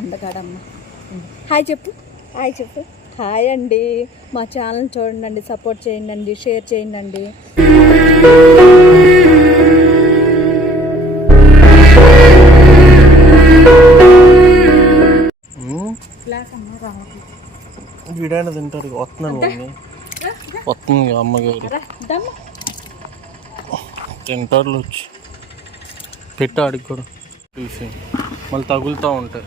అందగాడమ్మ. Hi చెప్పు. Hi చెప్పు. Hi అండి. మా ఛానల్ చూడండి సపోర్ట్ చేయండి షేర్ చేయండి. వీడైనా తింటారు వస్తున్నాను మమ్మీ. వస్తుంది అమ్మగారు. రా దమ్మ. తింటారులు వచ్చి. పెట్టు ఆడికి కూడా. చూసి. మళ్ళీ తగులుతూ ఉంటాయి.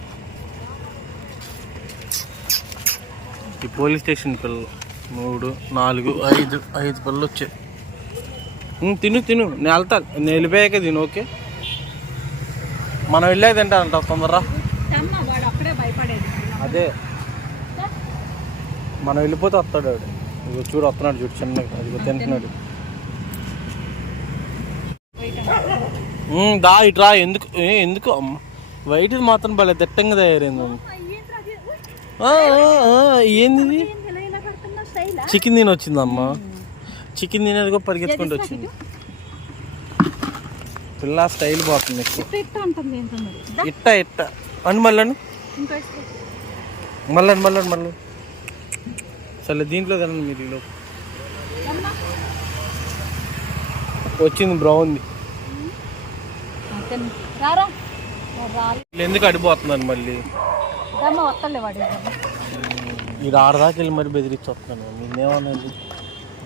ఈ పోలీస్ స్టేషన్ పిల్లలు మూడు నాలుగు ఐదు ఐదు పిల్లలు వచ్చాయి. తిను తిను. నేను వెళ్తా. నేను వెళ్ళిపోయాక తిను ఓకే? మనం వెళ్ళే తింటా అంట తొందరరా? అదే. మనం వెళ్ళిపోతే వస్తాడు వాడు. ఇదిగో చూడు వస్తున్నాడు చూడు చిన్నగా. అదిగో తింటున్నాడు. దా ఇట్రా ఎందుకు? ఏ, ఎందుకు? వైట్ మాత్రం భలే దిట్టంగా తయారైంది. ఏంది చికెన్ తిని వచ్చిందమ్మా చికెన్ తినేది కూడా పరిగెత్తుకుంటూ వచ్చింది. పిల్ల స్టైల్ పోతుంది ఎక్కువ. ఇట్ట ఇట్ట అని మళ్ళను ఇంకో ఇస్త్రీ. మళ్ళీ మళ్ళీ మళ్ళీ సరే దీంట్లో తినండి మీరు. దమ్మ. వచ్చింది బ్రౌన్ది ఎందుకు అడిపోతున్నారు మళ్ళీ? దమ్మ వస్తలే వాడు ఈ ఆడదాకా వెళ్ళి మరి బెదిరించి వస్తున్నాను. నేనేమన్నది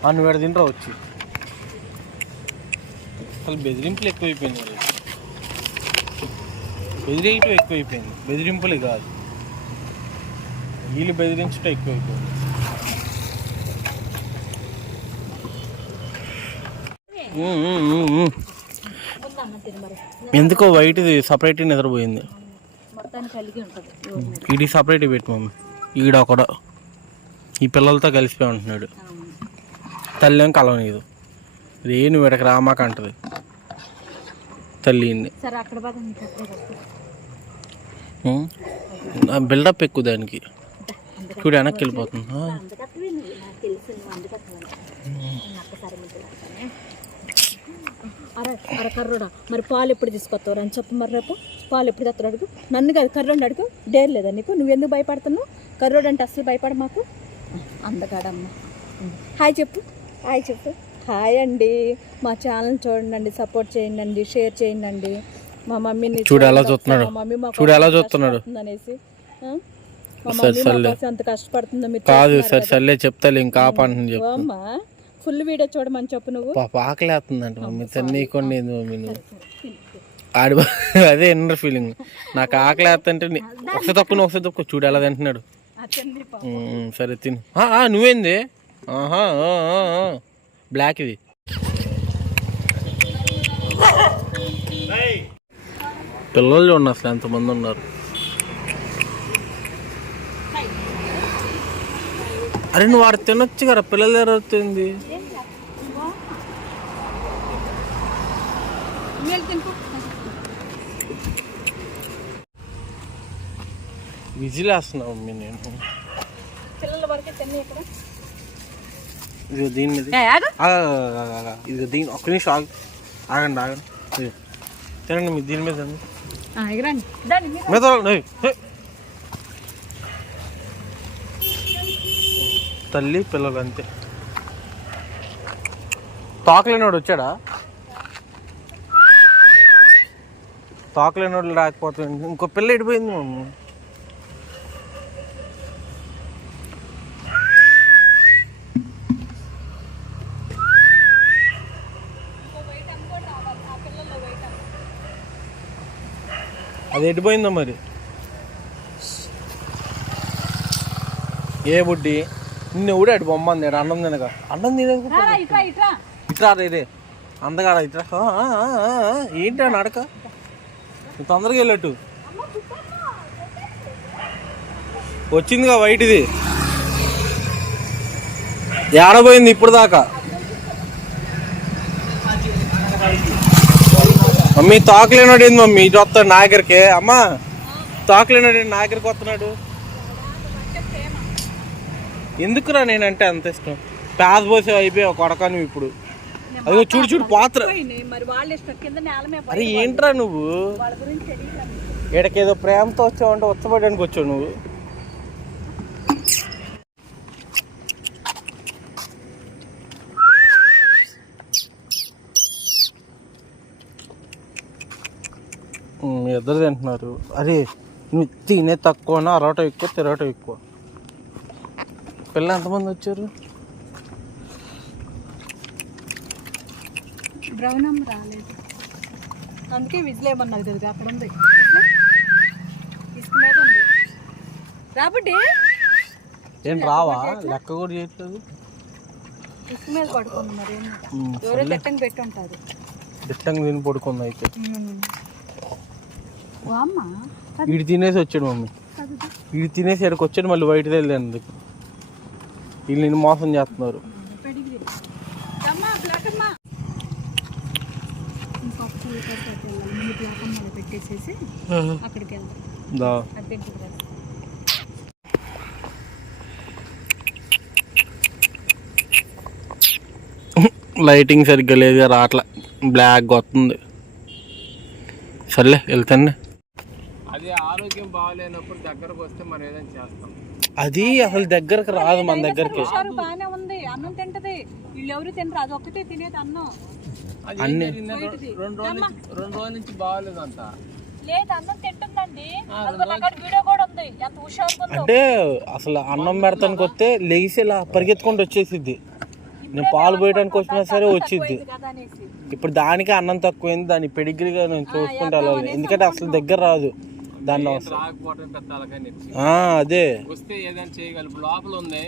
అని వీడ తింటారా వచ్చి? అసలు బెదిరింపులు ఎక్కువైపోయింది. బెదిరియటం ఎక్కువైపోయింది. బెదిరింపులు కాదు. వీళ్ళు బెదిరించడం ఎక్కువైపోయింది. ఎందుకో వైట్ది సపరేట్ నిద్రపోయింది. కలిగి ఉంటుంది. ఈడి సపరేట్ పెట్టి మమ్మీ. ఈడ ఒకడ. ఈ పిల్లలతో కలిసిపోయి ఉంటున్నాడు. తల్లి ఏం కలవనీదు. రేణు వీడకి రామాక అంటది. వస్తుంది బిల్డప్ ఎక్కువ దానికి. చూడు వెనక్కి వెళ్ళిపోతుంది. అరే అరే కర్రోడా? మరి పాలు ఎప్పుడు తీసుకొస్తావు? అని చెప్పు మరి రేపు పాలు ఎప్పుడు తెస్తాడు అడుగు. నన్ను కాదు కర్రోడిని అడుగు. డేర్ లేదా నీకు? నువ్వు ఎందుకు భయపడుతున్నావు? కర్రోడు అంటే అస్సలు భయపడ మాకు. అందగాడమ్మ. హాయ్ చెప్పు. హాయ్ చెప్పు. హాయ్ అండి. మా ఛానల్ చూడండి సపోర్ట్ చేయండి షేర్ చేయండి. మా మమ్మీని చూడు ఎలా చూస్తున్నాడు. మా మమ్మీ చూడు ఎలా చూస్తున్నాడు. సరే, సర్లే. కోసం అంత కష్టపడుతుందో మీరు కాదు సరే. సర్లే చెప్తాలే ఇంకా ఆపంటుంది చెప్పు అమ్మ ఫుల్ వీడియో చూడమని చెప్పు నువ్వు. పాప ఆకలేస్తుందంట మమ్మీ. తన్ని కొన్ని మమ్మీ నువ్వు. ఆడి అదే ఇన్నర్ ఫీలింగ్ నాకు ఆకలేస్తుంటే నీ- ఒకసారి తక్కువ ఒకసారి తక్కువ చూడు ఎలా తింటున్నాడు. సరే తిను. నువ్వేంది? ఆహా. బ్లాక్ ఇది. పిల్లలు చూడండి అసలు ఎంతమంది ఉన్నారు. అరే నువ్వు వాడు తినొచ్చు కదా. పిల్లల దగ్గర అవుతుంది ఇవాళ తినుకో. విజిల్ వేస్తున్నావు మమ్మీ నేను పిల్లల వరకే తిన్నాయి ఇక్కడ ఇది దీని మీద ఏ, ఆగు. ఆగు, ఆగు, ఆగు, ఆగు. ఇది దీని ఒక్క నిమిషం ఆగు ఆగండి ఆగండి. తినండి మీరు దీని మీద మీద. తల్లి పిల్లలు అంతే తోకలేనోడు వచ్చాడా తోకలేనోడు రాకపోతే ఇంకో పిల్ల ఎడిపోయింది మమ్మీ అది ఎడిపోయిందో మరి? ఏ బుడ్డి? నిన్ను కూడా అటు బొమ్మ అంది అన్నం తినక. అన్నం తినక ఇట్రా రే అందగాడ ఇట్రా. ఏంటా నడక? తొందరగా వెళ్ళట్టు. వచ్చిందిగా వైట్ది ఏడబోయింది ఇప్పుడు దాకా. మమ్మీ తాకలేనాడు ఏంది మమ్మీ? ఇటు వస్తాడు నా అమ్మా తాకలేనాడు ఏంటి నాగరికి వస్తున్నాడు. ఎందుకురా నేనంటే అంత ఇష్టం? పేద పోసే అయిపోయావు కొడకాను నువ్వు ఇప్పుడు. అదిగో చూడు చూడు పాత్ర. అరే ఏంట్రా నువ్వు? ఏదో ప్రేమతో వచ్చావు అంటే ఉచ్చబడడానికి వచ్చావు నువ్వు. మీ ఇద్దరు తింటున్నారు. అరే నువ్వు తినే తక్కువ అరవటం ఎక్కువ తిరగటం ఎక్కువ. పిల్లలు ఎంతమంది వచ్చారు? బ్రౌన్ రాలేదు. అందుకే విజిల్ ఏమన్నది కదా అక్కడ ఉంది. ఉంది. రాబట్టి ఏం రావా? లెక్క కూడా చేయట్లేదు. ఇసుక మీద పడుకుంది మరి ఎవరో ఉంటారు దిట్టంగా తిని పడుకుంది అయితే. తినేసి వచ్చాడు మమ్మీ. వీడు తినేసి ఇక్కడికి వచ్చాడు మళ్ళీ బయట తెలియదు వీళ్ళు నేను మోసం చేస్తున్నారు పెడిగిరి అమ్మ బ్లాక్ అమ్మ పప్పు ఉల్లిపాయ పెట్టాలి ముందు బ్లాక్ పెట్టేసేసి అక్కడికి వెళ్దాం. అది లైటింగ్ సరిగ్గా లేదు రాట్లా బ్లాక్ వస్తుంది. సర్లే వెళ్తాను అది ఆరోగ్యం బాగాలేనప్పుడు దగ్గరకు వస్తే మనం ఏదైనా చేస్తాం. అది అసలు దగ్గరకు రాదు మన దగ్గరికి. బాగానే ఉంది. అన్నం తింటది. వీళ్ళు ఎవరు తినరు అది ఒక్కటే తినేది అన్నం. రెండు రోజుల నుంచి బాగాలేదంట. లేదు అన్నం తింటుందండి. అదిగో అక్కడ వీడియో కూడా ఉంది. ఎంత హుషారుగా ఉందో అంటే అసలు అన్నం పెడతానికి వస్తే లేచి ఇలా పరిగెత్తుకుంటూ వచ్చేసిద్ది. నేను పాలు పోయడానికి వచ్చినా సరే వచ్చిద్ది. ఇప్పుడు దానికి అన్నం తక్కువైంది దాని పెడిగ్రీగా నేను చూసుకుంటా వెళ్ళాలి ఎందుకంటే అసలు దగ్గర రాదు ఆ, అదే. వస్తే ఏదైనా చేయగలరు. లోపల ఉంది.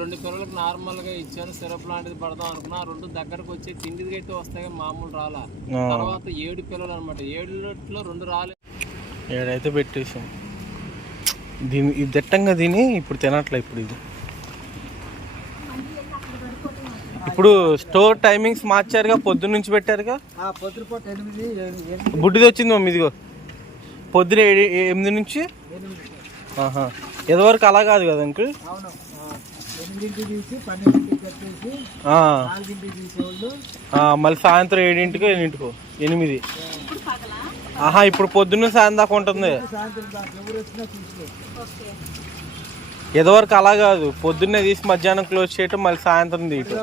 రెండు పిల్లలకు నార్మల్గా ఇచ్చాను సిరప్ లాంటిది పడదాం అనుకున్నా రెండు దగ్గరకు వచ్చి తిండికి అయితే వస్తాయి మామూలు రాలా. తర్వాత ఏడు పిల్లలు అనమాట ఏడులో రెండు రాలేదు ఏడైతే పెట్టేసాం. దీని ఇది దట్టంగా తిని ఇప్పుడు తినట్లే ఇప్పుడు ఇది. ఇప్పుడు స్టోర్ టైమింగ్స్ మార్చారుగా పొద్దున్న నుంచి పెట్టారుగా? బుడ్డిది వచ్చింది మమ్మీ ఇదిగో. పొద్దున ఎనిమిది నుంచి? ఆహా. ఇదివరకు అలా కాదు కదా అంకుల్? అవును. ఎనిమిదింటికి తీసి పన్నెండింటికి కట్టేసి ఆ, నాలుగింటికి తీసేవాళ్ళు. ఆ, మళ్ళీ సాయంత్రం ఏడింటికో ఎన్నింటికో ఎనిమిది. ఆహా ఇప్పుడు పొద్దున్న సాయంత్రం దాకా ఉంటుంది. సాయంత్రం దాకా ఎవరు వచ్చినా తీసుకోవచ్చు ఇదివరకు అలా కాదు. పొద్దున్నే తీసి మధ్యాహ్నం క్లోజ్ చేయటం మళ్ళీ సాయంత్రం తీయటం.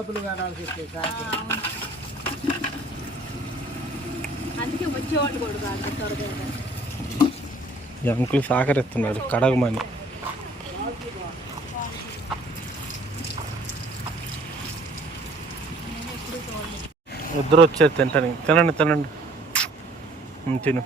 అంకుల్ సహకరిస్తున్నారు కడగమని. ఇద్దరు వచ్చారు తింటాను తినండి. తినండి తిను.